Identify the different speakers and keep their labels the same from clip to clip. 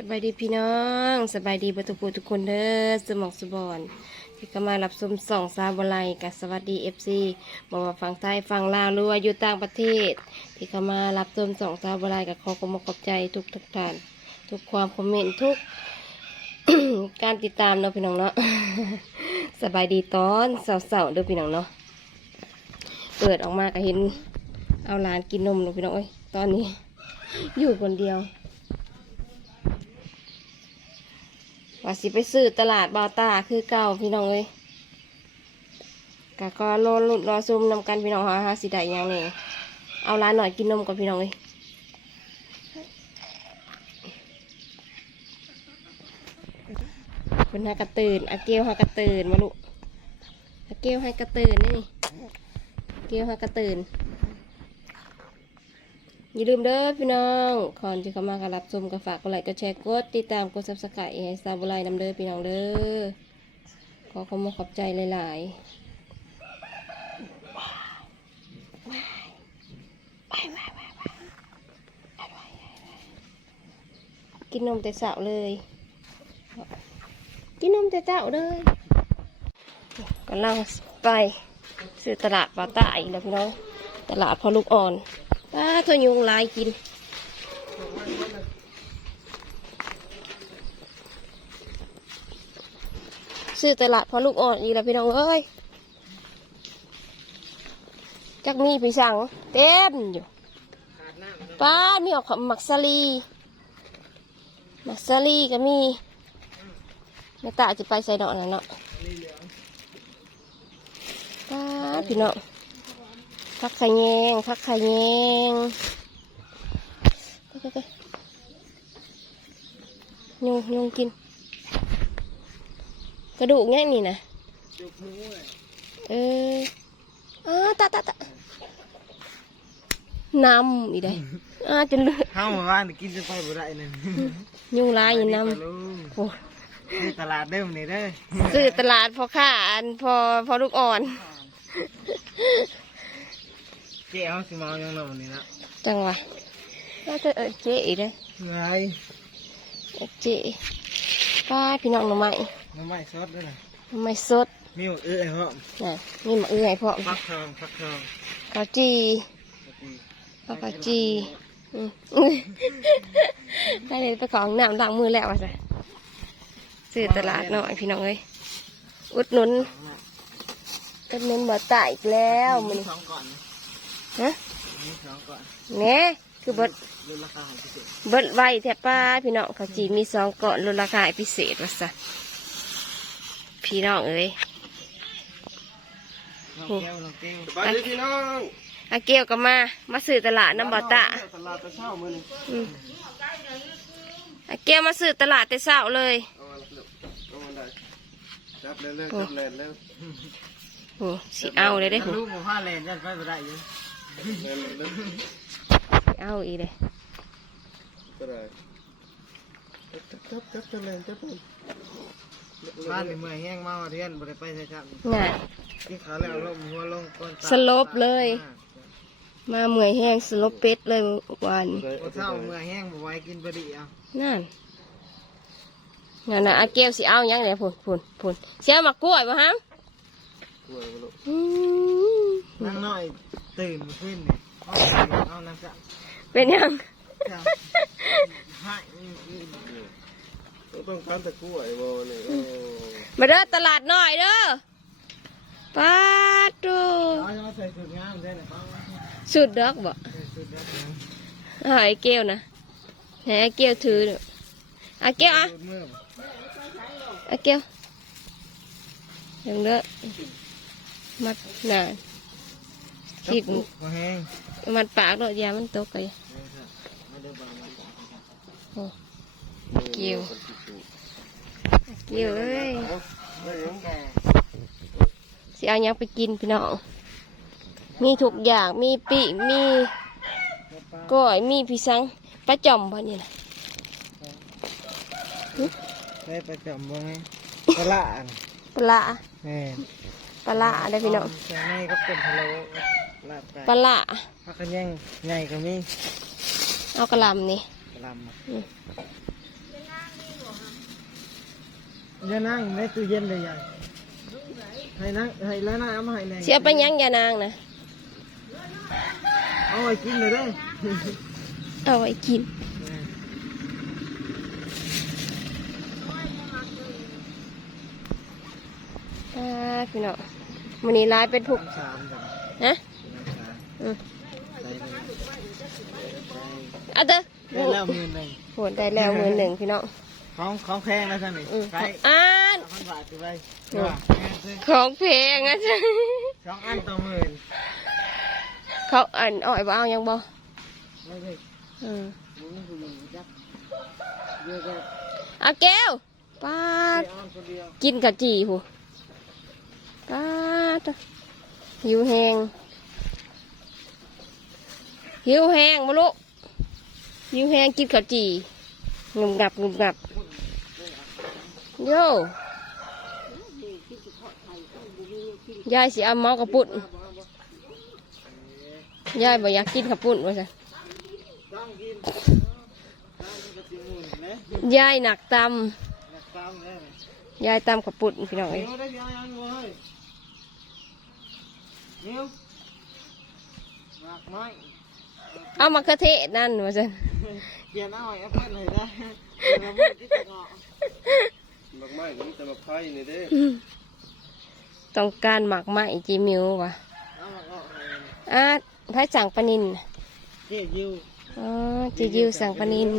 Speaker 1: สบายดีพี่น้องสบายดีประตูกูทุกคนเด้อสมองสบอนที่เข้ามารับชมสองซาบไลกับสวัสดีเอฟซีบอกว่าฝั่งใต้ฝั่งลาวหรือว่าอยู่ต่างประเทศ ที่เข้ามารับชมสองซาบไลกับขอขอบขอบใจทุกทุกท่าน ทุกความคอมเมนต์ทุก การติดตามเนาะพี่น้องเนาะสบายดีตอนเสาๆเด้อพี่น้องเนาะเปิดออกมาก็เห็นเอาหลานกินนมเนาะพี่น้องเอ้ยตอนนี้ อยู่คนเดียว ว่าสิไปซื้อตลาดบาตาคือเก่าพี่น้องเอ้ยกะก็รอลุ้นรอซุ่มนำกันพี่น้องหาหาสิได้ยังนี่เอาร้านหน่อยกินนมก่อนพี่น้องเอ้ยเป็นหากระตื่นอาเกลหากระตื่นมาลูกอาเกลให้กระตื่นนี่เกลหากระตื่น อย่าลืมเด้อพี่น้องก่อนจะเข้ามาการรับชมก็ฝากกดไลค์กดแชร์กดติดตามกดซับสไครต์ให้ซาบุไรนำเด้อพี่น้องเด้อขอขอบคุณขอบใจหลายๆกินนมแต่เช้าเลย กินนมแต่เช้าเลยกำลังไปซื้อตลาดปลาตาอีกแล้วพี่น้อง ตลาดพอลูกอ่อน ป้าตัวยุงลายกิน ซื้อตลาดพอลูกอ่อนอีกแล้วพี่น้องเอ้ย จักมีพี่สั่งเต็มอยู่ป้ามีออกหมักซาลีหมักซาลีก็มีแม่ตาจะไปใส่ดอกนั่นเนาะป้าพี่น้อง พักขะแยงพักขะแยงไปไปๆยุงยุงกิน กระดูกแง่นี่นะเอออ้าตะตะตะนำอีกได้อ้าจนเลือด
Speaker 2: ข้าวมาว่านกินจะไปบ่ได้นั่น
Speaker 1: ยุงลายอยู่นไปลูกำโอ้
Speaker 2: นี่ตลาดเดิมนี่เด้อ
Speaker 1: ซื้อตลาดพอค่าอันพอพอลูกอ่อน
Speaker 2: เจ๊เอาสิมาเอายังนำนี่นะ
Speaker 1: จังหวะน่าจะเออเจ๊อีกเลยไงเจ๊ป้าพี่น้องหน่อไม้
Speaker 2: น้ำไม้ซอสด้วยนะหน่อไม้สดมีหมดเอ้ยเหรอ
Speaker 1: น่ะนี่มาเอื้อยพ่อ
Speaker 2: ฟักทองฟักทอง
Speaker 1: ข้าวจีข้าวข้าวจีอืมได้เลยไปของน้ำล้างมือแล้วว่ะจ้ะซื้อตลาดหน่อยพี่น้องเอ้ยอุดหนุนอุดหนุนบ่ตายอีกแล้วมันสองก่อน ฮะมีสองก่อนแหน่คือเบิดลดราคาของพิเศษเบิดไวแทบป้าพี่น้องข้าวจีมีสองเกาะลดราคาให้พิเศษว่าซะพี่น้องเอ้ย
Speaker 2: น้องแก้วน้องแก้วสบายดีพี่น้อง
Speaker 1: อาเกียวก็มา มาซื้อตลาดน้ำบ่ตาตลาดตะเช้ามื้อนี้อืมอาเกียวมาซื้อตลาดแต่เช้าเลยเอามาเร็วเอามาได้จับเร็วเร็วจับเร็วเร็วโอ้สิเอาเลยได้อถ้าโ
Speaker 2: หลูกมาผ้าแลนยันไปบ่ได้
Speaker 1: อยู่เร็วเร็วสิเอาอีกเลยก็ได้
Speaker 2: จับจับจับจับเร็วจับเร็วบ้านนี่เมื่อยแห้งมาเรียนบ่ได้ไปใส่จับน่ะกินข้าว
Speaker 1: แล้วลงหัวลงก้นตาสลบเลย มาเมื่อยแห้งสลบเป็ดเลยวัน
Speaker 2: พอเช้าเมื่อยแห้งบ่ไหวกินบ่ดีเอา
Speaker 1: นั่นนั่นน่ะอาเกียวสิเอาหยังเลยพุ่นพุ่นพุ่นเสียมากล้วยบ่ฮะกล้วยมาลูก
Speaker 2: อืม นั่งน้อยตื่นมาขึ้นเนี่ยเอาเอ
Speaker 1: านั่งจะเป็นหยังจะให้ต้องการแต่กล้วยบ่นี่โอ้มาเด้อตลาดหน่อยเด้อปาดดูเอาเอาใส่สุดงามได้ไหมครับสุดดอกบ่ใส่สุดได้ไหมเอาไอ้เกียวนะให้ไอ้เกียวถือเด้ออาเกียวอะสุดเมื่ออาเกียวยังเด้อมัดหนา คิดพอแห้งมันปากเนาะอยามันตกไปไม่ได้บางมันโอ้เกียวเกียวเอ้ยได้ยังแก่สิเอาหยังไปกินพี่น้องมีทุกอย่างมีปีมีก้อยมีพี่สังปลาจ่อมบ่นี่นะ
Speaker 2: ได้ไปจับบ้างไหมปลา
Speaker 1: ปลาแม่ปลาได้อพี่น้องใส่ในก็เป็นพะโล้ ลาบไก่ปลา
Speaker 2: ผักกระแยงใหญ่ก็มี
Speaker 1: เอากระหลำนี่กระลำ
Speaker 2: อย่านั่งในตู้เย็นเลยยายให้นั่งให้แล้วนั่งเอามาให้แน่
Speaker 1: เสียไปยังยานางนะ
Speaker 2: เอาไว้กินเลยเด้อ
Speaker 1: เอาไว้กินอ่าพี่น้องวันนี้ร้ายเป็นผูก สามกันนะ Ừ. อืมได้ เลยเอาเด้อ
Speaker 2: ได้แล้วหมื่นหนึ่ง
Speaker 1: โหดได้แล้วมือหนึ่งพี่น้อง
Speaker 2: ของของแพงนะท่านนี่อืมขายอ่านพันบา
Speaker 1: ทอยู่ไปอืมว่าแพงสิของเพลงอะจ้ะ
Speaker 2: สองอันต่อหมื่น
Speaker 1: เขาอ่านอ่อยบ่เอายังบ่ไม่ได้อืมมึงคือมึงจักเยอะก็เอาแก้วป้าดไปเอาคนเดียวกินกะจีหูป้าดหิวแหง หิวแห้งมาลูกหิวแห้งกินกะจีงุมงับงุมงับโย่ยายสิเอาเมากระปุ่นยายบ่อยากกินกระปุ่นว่าซะต้องกิยายหนักตามยำยายตำกระปุ่นพี่น้องเอ้ยยวได้ เดี๋ยวยังเว้ยเดี๋ยวมากไม้เอามากระเทศนั่นว่าซะเขียนเอาไว้แอปเปิ้ลเลยได้
Speaker 2: เดี๋ยวเราพูดที่จะเงาะมากไม้ก็มีแต่มาไผ่นี่เด้
Speaker 1: ต้องการหมักไหมจีมิวว่ะเอามาเงาะให้อาพระสั่งปลานินเจ๊ยิวอ๋อจียิวสั่งปลานิน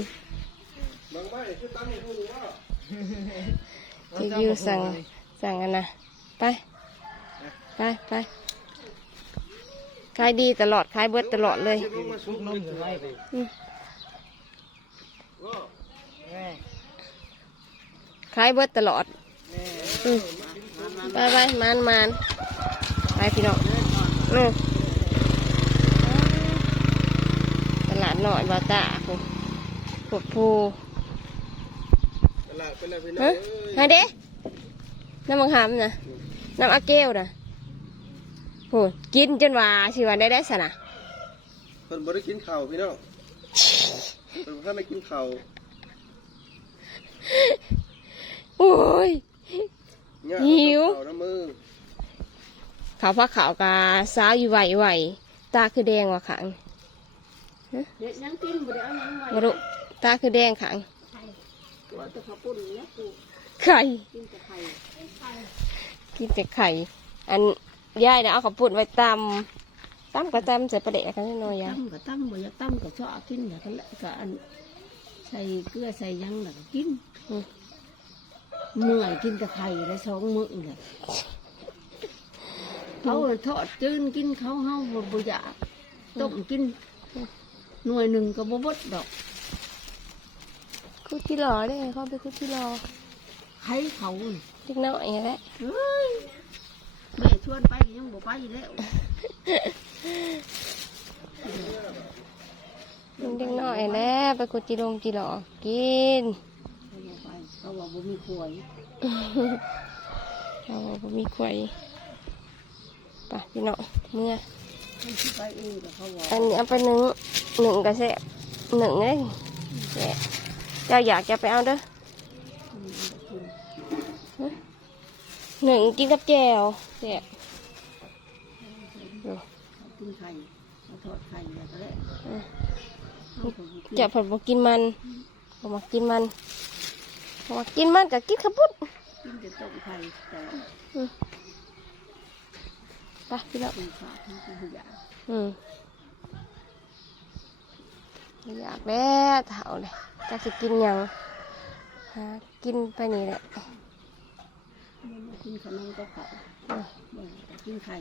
Speaker 1: บางไม้คือตั้งให้ผู้รู้ว่าจียิวสั่งสั่งอันนะไปไปไป ขายดีตลอดขายเบิดตลอดเลยลงมาซุสุกกนนมมอยู่ไว้ไปอืมแม่ขายเบิดตลอดแม่อืมไปไปมานมานไปพี่น้องอืมตลาดหน่อยบาตาผูผูผูตลาดเป็นอะไรพี่น้อฮะงเอ้ยฮะเด้น้ำมังหำนะน้ำอาเกลนะ โหกินจนว่าสิวันได้ได้สนะ
Speaker 2: เพิ่นบ่ได้กินข้าวพี่น้องเพิ่นบ่ทันได้กินข้าว
Speaker 1: โอ้ย เนี่ยหิวข้าวน้ำมือขาวผ้าขาวกาสาวอยู่ไหวไหวตาคือแดงว่ะขัง
Speaker 3: เด็กยังกินบ่ได้เอายังไว
Speaker 1: ้มารุตาคือแดงขัง
Speaker 3: ตัวแตะข้าวปุ้นเนี่ยกู
Speaker 1: ไข่กินแต่ไข่กินแต่ไข่ อัน ยายนะเอาข้าวปุ้นไว้ตำตำก็ตำใส่ประเดะกันนิดหน่อยยา
Speaker 3: ยตั้มก็ตั้มบ่อยากตั้มก็ชอบกินอย่างนั้นแหละก็อันใส่เกลือใส่หยังแล้วก็กินอืมเมื่อยกินแต่ไข่ได้สองมื้อเลยเขาทอดจืนกินเขาเฮาบ่บ่อยากต้มกิน หน่วยหนึ่งก็บ่บดดอก
Speaker 1: คุดที่รอได้ไงเขาไปคุดที่รอ
Speaker 3: ไข่เขาน่ะ
Speaker 1: เล็กน้อยอย่างแหละเฮ้ย
Speaker 3: แม่ช วนไปยังบ่ไปแล้ว
Speaker 1: เล็กน้อยแล้วไปคุดจีลงจีรอกินเขา
Speaker 3: บ่ไปเขาว่าบ่มีขวย
Speaker 1: เราบ่มีควายไปพี่น้องเมื่อเขาสิไปเองก็เขาว่าอันนี้เอาไปหนึ่งหนึ่งกระแสะหนึ่งเลยแสะเจ้าอยากจะไปเอาเด้อหนึ่งกินกับแจวแสะ กินไข่เขาทอดไข่แล้วก็แล้วอืมเขาก็บ่กินจะผัดบกินมันบมากินมันบ่มากินมันกับกินข้าวปุ้นกินแต่ต้มไข่แต่ว่าไปพี่น้องกินข้าวทั้งทุกอย่างอืมอยากแล้วเถ่าเลยจะสิกินหยังหากินไปนี่แหละ มันกินขนมก็เขาอืมบ่ได้กินไข่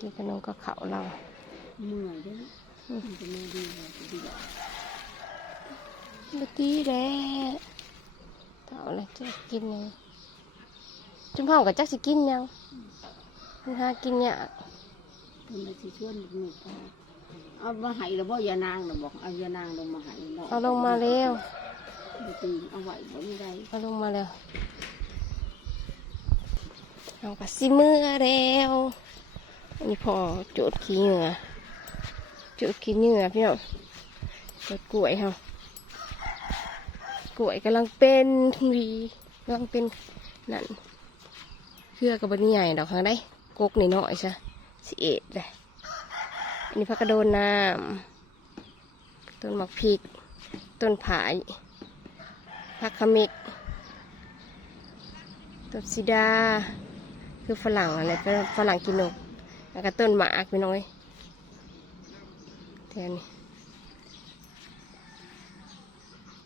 Speaker 1: กินขนมกับเขาวเราเมื่อยเด้วยมันจะไม่ดีเลยจะดีอะบตีแล้วเถ่าเลยจะกินหยังจุ่มห้องกับจักสิกินหยังมันหากินยากทำไมสิช
Speaker 3: วนหนูไปเอามาให้แล้วบ่ยานางน่ะบอกเอายานางลงมาให้
Speaker 1: เนาะเอาลงมาเร็วบ่ตีนเอาไว้บ่มีได้เอาลงมาแล้วเอากับซิมือแล้วอั นนี้พอจุดขี้เหงื่อจุดขี้เหงื่อพี่น้องจุดกล้วยเฮากล้วยกำลังเป็นวีกำลังเป็นนั่นเครือกับบนใหญ่ดอกข้างได้กกนี่น้อยใช่สิเอ็ดเลยอันนี้พักกระโดนน้ำต้นหมักพริก ต้นผายผักขมิกต้นซิดา คือฝรั่งอะไรเป็นฝรั่งกินนก แล้วก็ต้นหมากพี่น้อยแทนนี่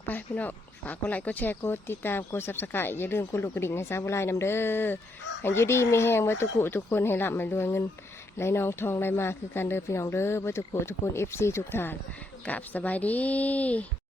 Speaker 1: ไปพี่น้องฝากกดไลค์กดแชร์กดติดตามกดซับสไครต์อย่าลืมกดลูกกระดิ่งให้ซาบุไรนำเด้อให้ยูดีไม่แห้งไว้ทุกขุทุกคนให้รับมารวยเงินไหลนองทองไหลมาคือการเด้อพี่น้องเด้อไว้ทุกขุทุกคนเอฟซีทุกท่านกลับสบายดี